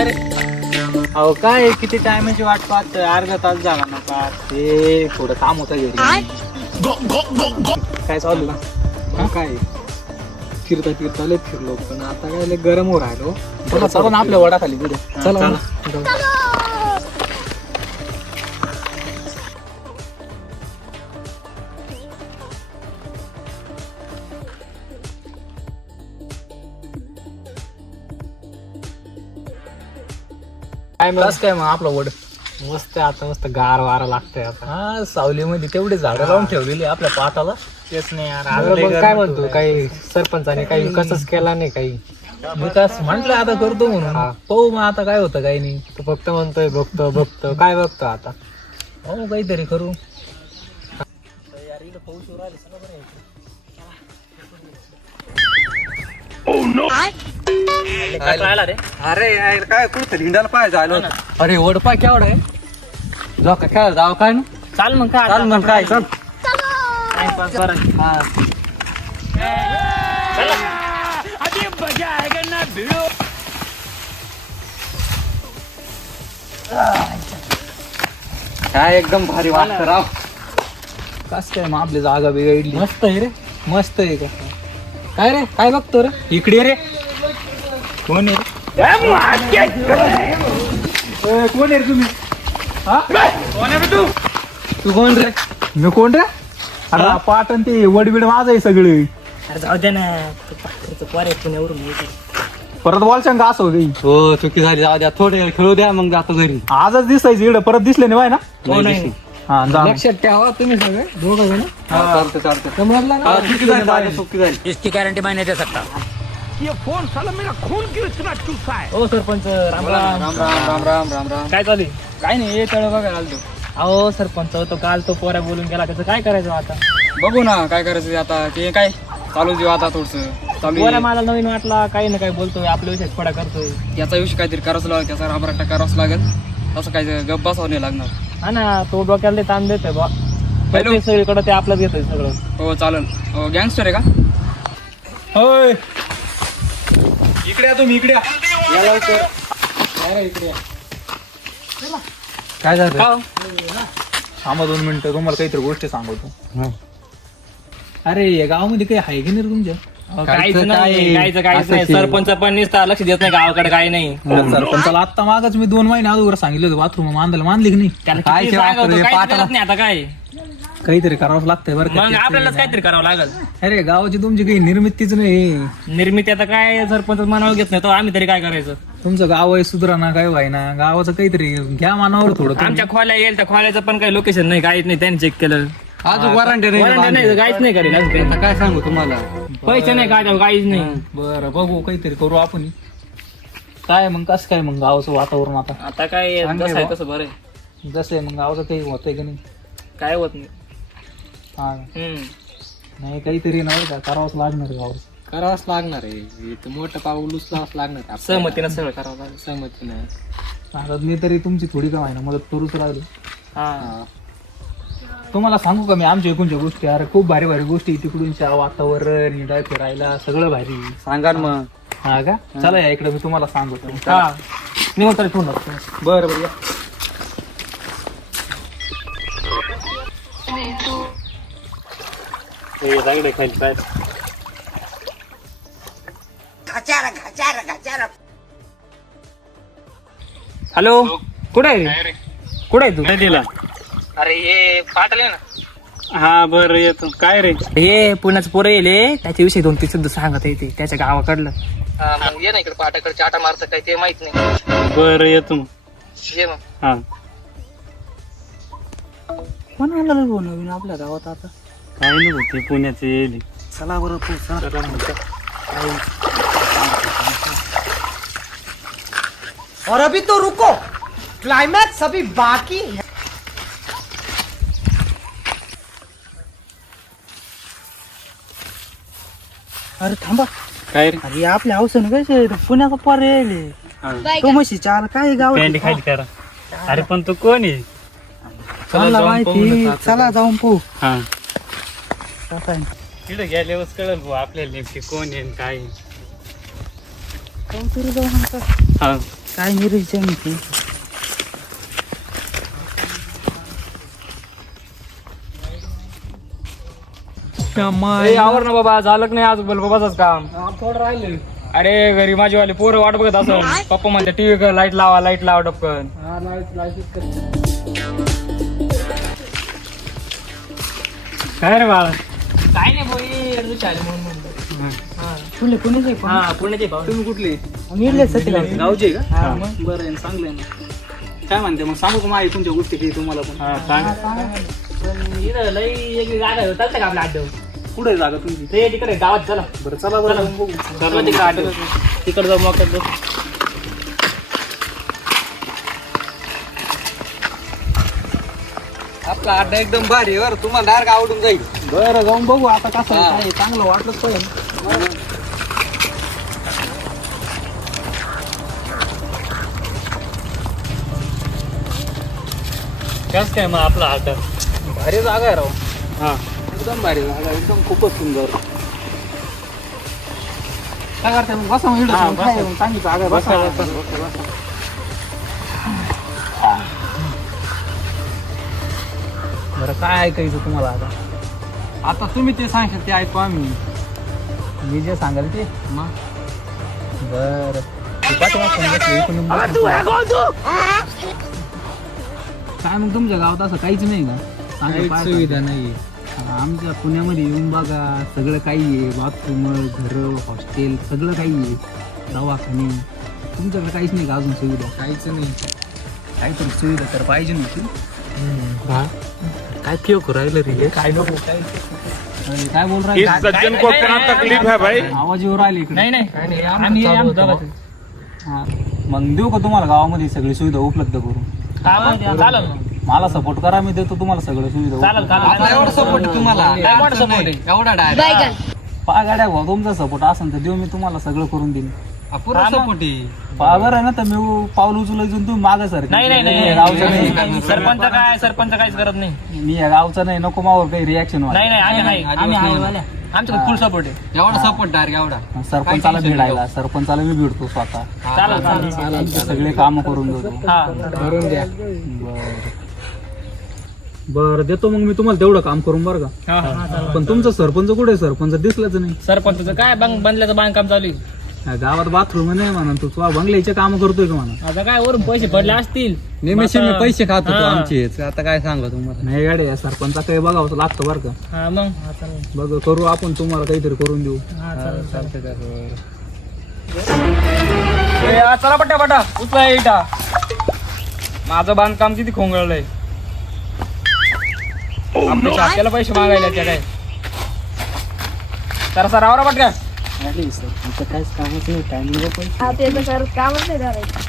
काय रे? अहो काय किती टायमाची वाट पाहतोय, अर्धा तास झाला ना पाहत. ते थोडं काम होतं घरी. काय चालू ना? काय फिरता फिरता लय फिरलो, पण आता काय लय गरम हो राहिलो. चला ना आपल्या वडाखाली पुढे. चला. काय मग आपलं वड मस्त आहे आता, मस्त गार वारा लागतंय आता. हा सावलीमध्ये तेवढे झाडं लावून ठेवलेली आपल्या पाटाला. तेच नाही यार. काय म्हणतो, काही सरपंचाने काही विकासच केला नाही. काही विकास म्हटलं आता करतो म्हणून. पाहू मग आता काय होतं काही नाही. तो फक्त म्हणतोय बघतो काय बघतो आता. हो काहीतरी करू. अरे यार काय कुठं हिंडायला पाहिजे झालं. अरे वडपा केवढा आहे. जाऊ का खेळायला जाऊ काय ना. चाल मग काय चाल मग काय चल. टाइमपास करा. काय एकदम भारी वाटतं राव. कस काय मग आपली जागा बिघडली. मस्त आहे रे, मस्त आहे का. काय रे, काय बघतो रे. इकडे रे. कोण आहे कोण आहे रे तुम्ही. कोण आहे तू. तू कोण रे. मी कोण रे. अरे पाटण ते वडबिड माझं आहे सगळे. अरे जाऊ दे ना, पोरे पुण्यावरून परत बोलशान का असं गई. हो चुकी झाली, जाऊ द्या थोडे खेळू द्या मग जातो घरी. आजच दिसायची इकडे, परत दिसले नाही ना. नाही. हा जा. लक्षात ठेवा तुम्ही सगळे दोघं जण. चालतं समजला ना. चुकी झाली, जाऊ द्या, चुकी झाली. इसकी गारंटी मैं नहीं दे सकता. ओ सरपंच राम राम. राम राम राम राम राम राम. काय चालू. काय नाही हे तळ बघायला आलतो. अहो सरपंच तो काल तो पोऱ्या बोलून गेला, त्याचं काय करायचं आता. बघू ना काय करायचं आता. ते काय चालू देऊ आता थोडस चालू पोऱ्या आहे. मला नवीन वाटला, काही ना काही बोलतोय आपल्या विषयात थोडा करतोय. याचा विषय काहीतरी करावंच लागेल, त्याचा राबराटा करावंच लागेल. तसं काय गप्प बसावं नाही लागणार. हा ना, तो डोक्याला लय ताण देतोय बा. हॅलो. ते सगळीकडे ते आपलं घेतोय सगळं. हो चालेल. गँगस्टर आहे का. होय इकडे या तुम्ही, इकडे या. काय झालं. थांबा 2 मिनिटं, तुम्हाला काहीतरी गोष्टी सांगतो. अरे या गावामध्ये काही आहे की नाही रे तुमच्या. काहीच नाही, काहीच नाही. सरपंच पण निसता लक्ष देत नाही गावाकडे, काही नाही. सरपंचाला आता मागच मी 2 महिने अगोदर सांगितलं होतं बाथरूम मानली की नाही. त्याला काय किती सेवा सांगावं, करू, तो काहीच पाटाला. करत नाही आता काय. काहीतरी करावंच लागतंय बरं का. मग आपल्यालाच काहीतरी करावं लागेल. अरे गावाची तुमची काही निर्मितीच नाही. निर्मिती आता काय सरपंच मनावर घेत नाही, तो आम्ही तरी काय करायचं. तुमचं गाव आहे सुधरा ना, काय व्हाय ना. गावाचं काहीतरी घ्या मानावर थोडं तुम्ही. आमच्या खोल्या येईल, त्या खोल्याचं पण काही लोकेशन नाही, काहीच नाही. त्यांनी चेक केलं. अजून वरांडे नाही वॉरंटी नाही, काहीच नाही करेल. अजून काही. आता काय सांगू तुम्हाला. पैसे नाही काय, काहीच नाही. बरं बघू काहीतरी करू आपण. काय मग कसं काय मग गावाचं वातावरण आता. आता काय चांगलं जसं आहे आहे तसं बरं आहे. जसं आहे मग गावाचं काही होतंय की नाही. काय होत नाही. हा नाही काहीतरी नाही का करावंच लागणार गावाचं. करावंच लागणार आहे. मोठं पाऊल उचलावंच लागणार आहे. सहमतीनं सगळं करावं लागेल. सहमतीनं. आता मी तरी तुमची थोडी का आहे ना मदत करूच राहिलो. हा. तुम्हाला सांगू का मी आमच्या एकूणच्या गोष्टी. अरे खूप भारी भारी गोष्टी तिकडूनच्या. वातावरण हिंडाय फिरायला सगळं भारी. सांगा ना मग. हा का. चला या इकडे मी तुम्हाला सांगतो. हा मी म्हणतो फोन लागतो. बरं बरं या. हॅलो, कुठे आहे. कुठे आहे तू. दिला. अरे हे पाठवले ना. हा बरं येतो. काय रे. हे पुण्याचं पोरं येले, त्याच्याविषयी 2-3 शब्द सांगत येते त्याच्या गावाकडलं. मग ये ना इकडे पाटाकडे चाटा मारतं काय ते माहित नाही. बरं येतो. ये मग. हा कोण आलं नवीन आपल्या गावात आता. काय नाही ते पुण्याचे येईल. चला बरं तू. और अभी तो रुको, क्लाइमैक्स अभी बाकी है. अरे थांबा. काय रे. अरे आपल्या हौसेनं कसे पुण्याचा पोर येले. तो म्हशी चाल काय गाव. पॅन्ट खाली करा. अरे पण तू कोण आहे. चला माहिती, चला जाऊन पाहू. हा कसं आहे. तिकडे गेल्यावरच कळल भाऊ आपल्याला नेमकी कोण आहे आणि काय आहे. जाऊन तरी जाऊ म्हणतात. हा काय निरीक्षण आहे? ए, आवर ना बाबा, झालं की नाही आज बल्बाचं काम? थोडं राहिले. अरे घरी माझी वाली पोरं वाट बघत असं. पप्पा म्हणते टीव्ही लाईट लावा टपकन. काय रे बाळा? काय नाही बोई चालेल म्हणून म्हणलं. पुण्याचे भाऊ. तुम्ही कुठली मी इथलेच सतीला. गावचे का? हा, मग. बरं आहे, चांगलं आहे ना. काय म्हणते मग, सांगू का माही तुमच्या गोष्टी काही तुम्हाला पण? हा, सांग. पण इथं लई एक जागा आहे, चालतं का आपल्या आड्डे? कुठे आहे जागा तुमची? ते तिकडे गावात चला. बरं चला बरं मग बघू. चला तिकडे आड्डे. तिकडे जाऊ मग बस. आपला अड्डा एकदम भारी आहे बरं, तुम्हाला डायरेक्ट आवडून जाईल. बरं जाऊन बघू आता कसं हा. आहे, काय चांगलं वाटलंच पाहिजे. कसं काय मग आपला आटा? भारी जागा आहे राव, हा, एकदम भारी जागा, एकदम खूपच सुंदर. काय करते मग, बसा मग इकडं. हा, मग बसा. काय मग, चांगली जागा आहे, बसा, बसा. बसा. बरं काय ऐकायचं तुम्हाला आता? आता तुम्ही ते सांगशाल ते ऐकू आम्ही. मी जे सांगाल ते मग बरं. काय मग तुमच्या गावात असं काहीच नाही का? चांगलं काहीच पाहायचं. सुविधा नाही. आमच्या पुण्यामध्ये येऊन बघा, सगळं काही आहे. बाथरूम, घरं, हॉस्टेल, सगळं काही आहे. दवाखाने. तुमच्याकडे काहीच नाही का अजून सुविधा? काहीच नाही. काहीतरी सुविधा तर पाहिजे नव्हती. काय केव राहिलं रे? काय नको काय बोल राहिले? सज्जन को क्या तकलीफ है भाई? आवाज येऊ राहिले इकडे. नाही नाही आम्ही आमचं गावात. हा. मग देऊ का तुम्हाला गावामध्ये सगळी सुविधा उपलब्ध करून? हा, मग चालेल मग. मला सपोर्ट करा, मी देतो तुम्हाला सगळं सुविधा. चालेल, चालेल. आपला एवढा सपोर्ट तुम्हाला. काय मोठा support आहे? एवढा डायरेक्ट. पा गाड्या भाऊ, तुमचा सपोर्ट असेल तर देऊ, मी तुम्हाला सगळं करून देईन. पुरा सपोर्ट आहे. पावर आहे ना, तर मी पाऊल उचलून देऊन तुम्ही मागे सर. नाही नाही गावचा नाही नाही. सरपंच काहीच करत नाही. मी या गावचा नाही, नको मावर काही रिॲक्शन. नाही नाही आम्ही आहे आमच्याकडे फुल सपोर्ट आहे. एवढा सपोर्ट डायरेक्ट एवढा. सरपंचाला भेटायला, सरपंचाला मी भेटतो स्वतः. चालेल चालेल. सगळे काम करून देतो. हा करून द्या. बरं देतो मग मी तुम्हाला तेवढं काम करून, बरं का? हा. पण तुमचं सरपंच कुठे? सरपंच दिसलाच नाही. सरपंचाचं काय बंगल्याचं बांधकाम चालू आहे. गावात बाथरूम नाही म्हणा, तू बंगल्याचे काम करतोय का म्हणा? आता काय वरून पैसे पडले असतील. नेहमी पैसे खातो हा. आमचे. आता काय सांगा तुम्हाला? नाही गाडी या सरपंचा काही बघावं लागतं बरं का? हा मग बघ करू आपण, तुम्हाला काहीतरी करून देऊ. चला पटा उचला इटा. माझं बांधकाम किती खोंगळलंय. आपल्या शासकाला पैसे मागायला त्या काय तर सर आवरा पटका. काहीच कामच नाही. काय हा ते तर कामच नाही करायचं.